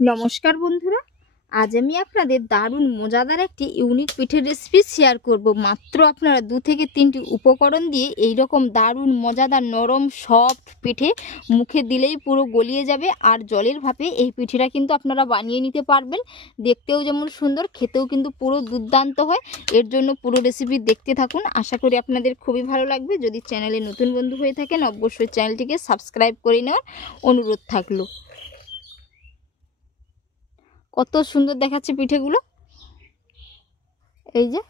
নমস্কার বন্ধুরা, আজ আমি আপনাদের দারুণ মজাদার একটি ইউনিক পিঠের রেসিপি শেয়ার করব। মাত্র আপনারা 2 থেকে 3টি উপকরণ দিয়ে এই রকম দারুণ মজাদার নরম সফট পিঠে মুখে দিলেই পুরো গলিয়ে যাবে। আর জলের ভাপে এই পিঠেটা কিন্তু আপনারা বানিয়ে নিতে পারবেন। দেখতেও যেমন সুন্দর, খেতেও কিন্তু পুরো দুর্দান্ত হয়। এর জন্য পুরো রেসিপি দেখতে থাকুন, আশা করি আপনাদের খুবই ভালো লাগবে। যদি চ্যানেলে নতুন বন্ধু হয়ে থাকেন অবশ্যই চ্যানেলটিকে সাবস্ক্রাইব করে নেওয়ার অনুরোধ থাকলো। কত সুন্দর দেখাচ্ছে পিঠেগুলো, এই যে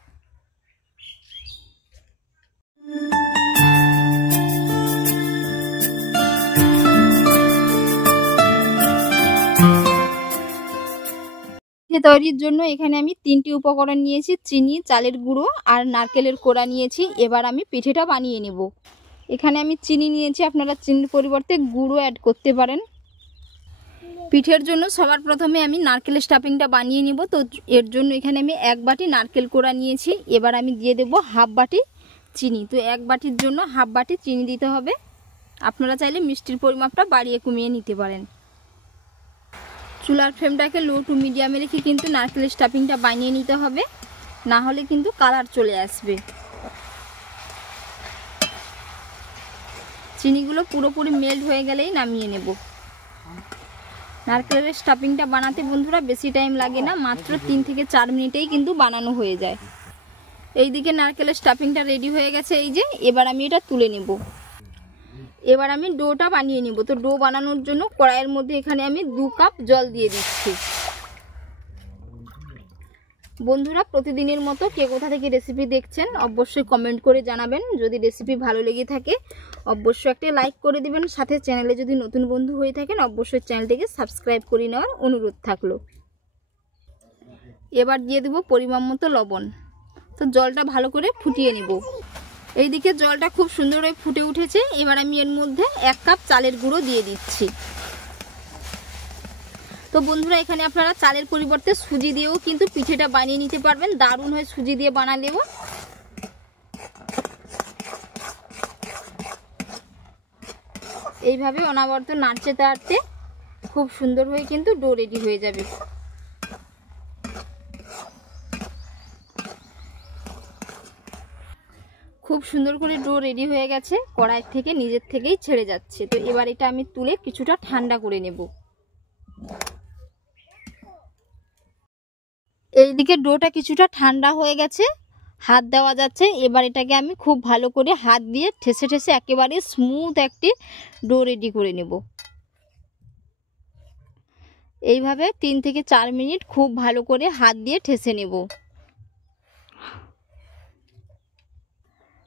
পিঠে তৈরির জন্য এখানে আমি 3টি উপকরণ নিয়েছি, চিনি, চালের গুঁড়ো আর নারকেলের কোড়া নিয়েছি। এবার আমি পিঠেটা বানিয়ে নেব। এখানে আমি চিনি নিয়েছি, আপনারা চিনির পরিবর্তে গুঁড়ো অ্যাড করতে পারেন। পিঠের জন্য সবার প্রথমে আমি নারকেলের স্টাফিংটা বানিয়ে নিব। তো এর জন্য এখানে আমি 1 বাটি নারকেল কোড়া নিয়েছি। এবার আমি দিয়ে দেব হাফ বাটি চিনি। তো 1 বাটির জন্য হাফ বাটি চিনি দিতে হবে। আপনারা চাইলে মিষ্টির পরিমাপটা বাড়িয়ে কমিয়ে নিতে পারেন। চুলার ফ্লেমটাকে লো টু মিডিয়ামে রেখে কিন্তু নারকেলের স্টাফিংটা বানিয়ে নিতে হবে, না হলে কিন্তু কালার চলে আসবে। চিনিগুলো পুরোপুরি মেল্ট হয়ে গেলেই নামিয়ে নেব। নারকেলের স্টাফিংটা বানাতে বন্ধুরা বেশি টাইম লাগে না, মাত্র 3 থেকে 4 মিনিটেই কিন্তু বানানো হয়ে যায়। এইদিকে নারকেলের স্টাফিংটা রেডি হয়ে গেছে, এই যে। এবার আমি এটা তুলে নেব। এবার আমি ডোটা বানিয়ে নিব। তো ডো বানানোর জন্য কড়াইয়ের মধ্যে এখানে আমি 2 কাপ জল দিয়ে দিচ্ছি। বন্ধুরা, প্রতিদিনের মতো কে কোথা থেকে রেসিপি দেখছেন অবশ্যই কমেন্ট করে জানাবেন। যদি রেসিপি ভালো লেগে থাকে অবশ্যই একটা লাইক করে দিবেন। সাথে চ্যানেলে যদি নতুন বন্ধু হয়ে থাকেন অবশ্যই চ্যানেলটিকে সাবস্ক্রাইব করে নেওয়ার অনুরোধ থাকলো। এবার দিয়ে দেব পরিমাণ মতো লবণ। তো জলটা ভালো করে ফুটিয়ে নেব। এইদিকে জলটা খুব সুন্দর হয়ে ফুটে উঠেছে। এবার আমি এর মধ্যে 1 কাপ চালের গুঁড়ো দিয়ে দিচ্ছি। তো বন্ধুরা, এখানে আপনারা চালের পরিবর্তে সুজি দিয়েও কিন্তু পিঠেটা বানিয়ে নিতে পারবেন, দারুণ হয় সুজি দিয়ে বানালেও। এইভাবে অনবরত নাড়তে নাড়তে খুব সুন্দর হয়ে কিন্তু ডো রেডি হয়ে যাবে। খুব সুন্দর করে ডো রেডি হয়ে গেছে, কড়াই থেকে নিজের থেকেই ছেড়ে যাচ্ছে। তো এবার এটা আমি তুলে কিছুটা ঠান্ডা করে নেব। এইদিকে ডোটা কিছুটা ঠান্ডা হয়ে গেছে, হাত দেওয়া যাচ্ছে। এবার এটাকে আমি খুব ভালো করে হাত দিয়ে ঠেসে ঠেসে একেবারে স্মুথ একটি ডো রেডি করে নেব। এইভাবে 3 থেকে 4 মিনিট খুব ভালো করে হাত দিয়ে ঠেসে নেব।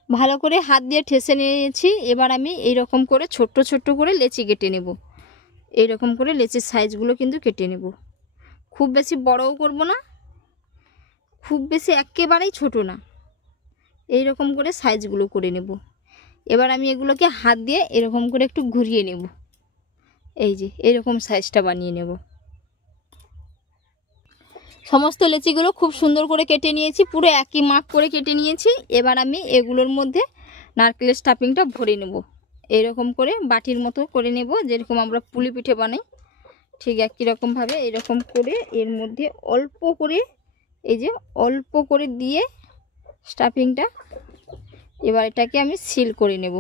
ভালো করে হাত দিয়ে ঠেসে নিয়েছি। এবার আমি এইরকম করে ছোট্ট ছোট্ট করে লেচি কেটে নেব। এইরকম করে লেচির সাইজগুলো কিন্তু কেটে নেব। খুব বেশি বড়ও করব না, খুব বেশি একেবারেই ছোট না, এইরকম করে সাইজগুলো করে নেব। এবার আমি এগুলোকে হাত দিয়ে এরকম করে একটু ঘুরিয়ে নেব। এই যে এরকম সাইজটা বানিয়ে নেব। সমস্ত লেচিগুলো খুব সুন্দর করে কেটে নিয়েছি, পুরো একই মাপ করে কেটে নিয়েছি। এবার আমি এগুলোর মধ্যে নারকেলের স্টাফিংটা ভরে নেব। এরকম করে বাটির মতো করে নেব, যেরকম আমরা পুলি পিঠে বানাই ঠিক একই রকমভাবে এরকম করে এর মধ্যে অল্প করে, এই যে অল্প করে দিয়ে স্টাফিংটা, এবার এটাকে আমি সিল করে নেব।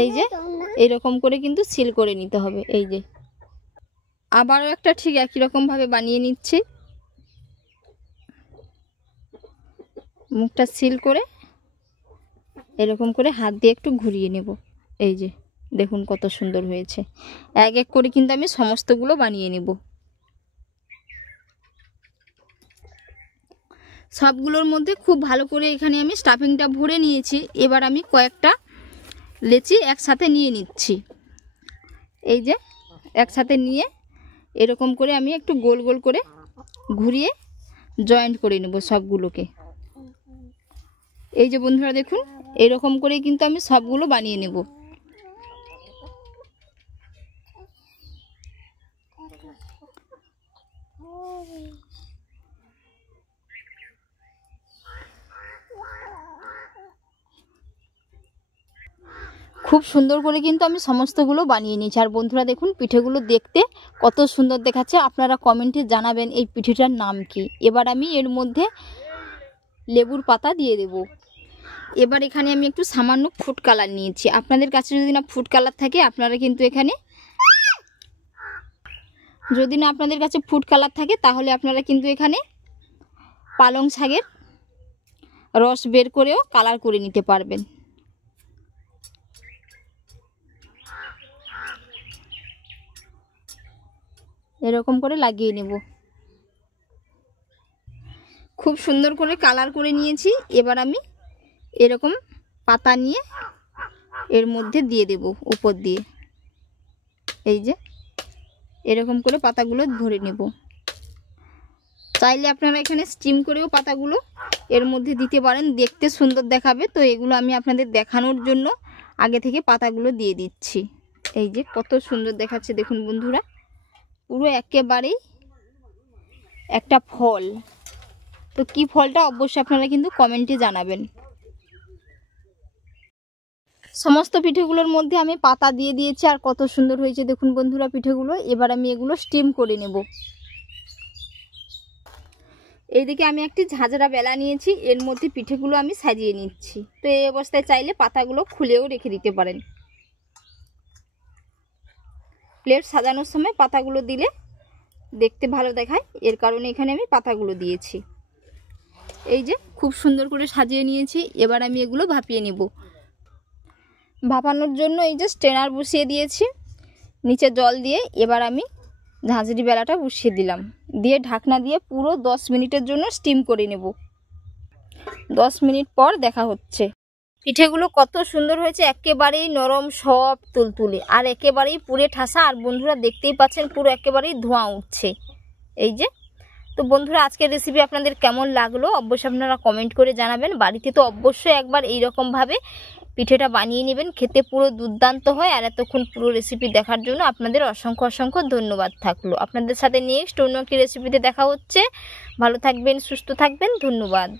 এই যে এরকম করে কিন্তু সিল করে নিতে হবে। এই যে আবারও একটা ঠিক একই রকমভাবে বানিয়ে নিচ্ছি। মুখটা সিল করে এরকম করে হাত দিয়ে একটু ঘুরিয়ে নেব। এই যে দেখুন কত সুন্দর হয়েছে। এক এক করে কিন্তু আমি সমস্তগুলো বানিয়ে নেব। সবগুলোর মধ্যে খুব ভালো করে এখানে আমি স্টাফিংটা ভরে নিয়েছি। এবার আমি কয়েকটা লেচি একসাথে নিয়ে নিচ্ছি। এই যে একসাথে নিয়ে এরকম করে আমি একটু গোল গোল করে ঘুরিয়ে জয়েন্ট করে নেব সবগুলোকে। এই যে বন্ধুরা দেখুন, এরকম করেই কিন্তু আমি সবগুলো বানিয়ে নেব। খুব সুন্দর করে কিন্তু আমি সমস্তগুলো বানিয়ে নিয়েছি। আর বন্ধুরা দেখুন পিঠেগুলো দেখতে কত সুন্দর দেখাচ্ছে। আপনারা কমেন্টে জানাবেন এই পিঠেটার নাম কি। এবার আমি এর মধ্যে লেবুর পাতা দিয়ে দেব। এবার এখানে আমি একটু সামান্য ফুড কালার নিয়েছি। আপনাদের কাছে যদি না ফুড কালার থাকে আপনারা কিন্তু এখানে আপনাদের কাছে ফুড কালার থাকে তাহলে আপনারা কিন্তু এখানে পালং শাকের রস বের করেও কালার করে নিতে পারবেন। এরকম করে লাগিয়ে নেব। খুব সুন্দর করে কালার করে নিয়েছি। এবার আমি এরকম পাতা নিয়ে এর মধ্যে দিয়ে দেব উপর দিয়ে। এই যে এরকম করে পাতাগুলো ভরে নেব। চাইলে আপনারা এখানে স্টিম করেও পাতাগুলো এর মধ্যে দিতে পারেন, দেখতে সুন্দর দেখাবে। তো এগুলো আমি আপনাদের দেখানোর জন্য আগে থেকে পাতাগুলো দিয়ে দিচ্ছি। এই যে কত সুন্দর দেখাচ্ছে দেখুন বন্ধুরা, পুরো একেবারেই একটা ফল। তো কি ফলটা অবশ্যই আপনারা কিন্তু কমেন্টে জানাবেন। সমস্ত পিঠেগুলোর মধ্যে আমি পাতা দিয়ে দিয়েছি আর কত সুন্দর হয়েছে দেখুন বন্ধুরা পিঠেগুলো। এবার আমি এগুলো স্টিম করে নেব। এইদিকে আমি একটি ঝাঁঝরা বেলা নিয়েছি, এর মধ্যে পিঠেগুলো আমি সাজিয়ে নিচ্ছি। তো এই অবস্থায় চাইলে পাতাগুলো খুলেও রেখে দিতে পারেন। প্লেট সাজানোর সময় পাতাগুলো দিলে দেখতে ভালো দেখায়, এর কারণে এখানে আমি পাতাগুলো দিয়েছি। এই যে খুব সুন্দর করে সাজিয়ে নিয়েছি। এবার আমি এগুলো ভাপিয়ে নেব। ভাপানোর জন্য এই যে স্ট্রেনার বসিয়ে দিয়েছি নিচে জল দিয়ে। এবার আমি ঝাঁঝরি বেলাটা বসিয়ে দিলাম, দিয়ে ঢাকনা দিয়ে পুরো 10 মিনিটের জন্য স্টিম করে নেব। 10 মিনিট পর দেখা হচ্ছে। পিঠেগুলো কত সুন্দর হয়েছে, একেবারেই নরম সব তুলতুলে আর একেবারেই পুড়ে ঠাসা। আর বন্ধুরা দেখতেই পাচ্ছেন পুরো একেবারেই ধোঁয়া উঠছে। এই যে তো বন্ধুরা আজকের রেসিপি আপনাদের কেমন লাগলো অবশ্যই আপনারা কমেন্ট করে জানাবেন। বাড়িতে তো অবশ্যই একবার এইরকমভাবে পিঠেটা বানিয়ে নেবেন, খেতে পুরো দুর্দান্ত হয়। আর এতক্ষণ পুরো রেসিপি দেখার জন্য আপনাদের অসংখ্য অসংখ্য ধন্যবাদ থাকলো। আপনাদের সাথে নেক্সট অন্য একটি রেসিপিতে দেখা হচ্ছে। ভালো থাকবেন, সুস্থ থাকবেন, ধন্যবাদ।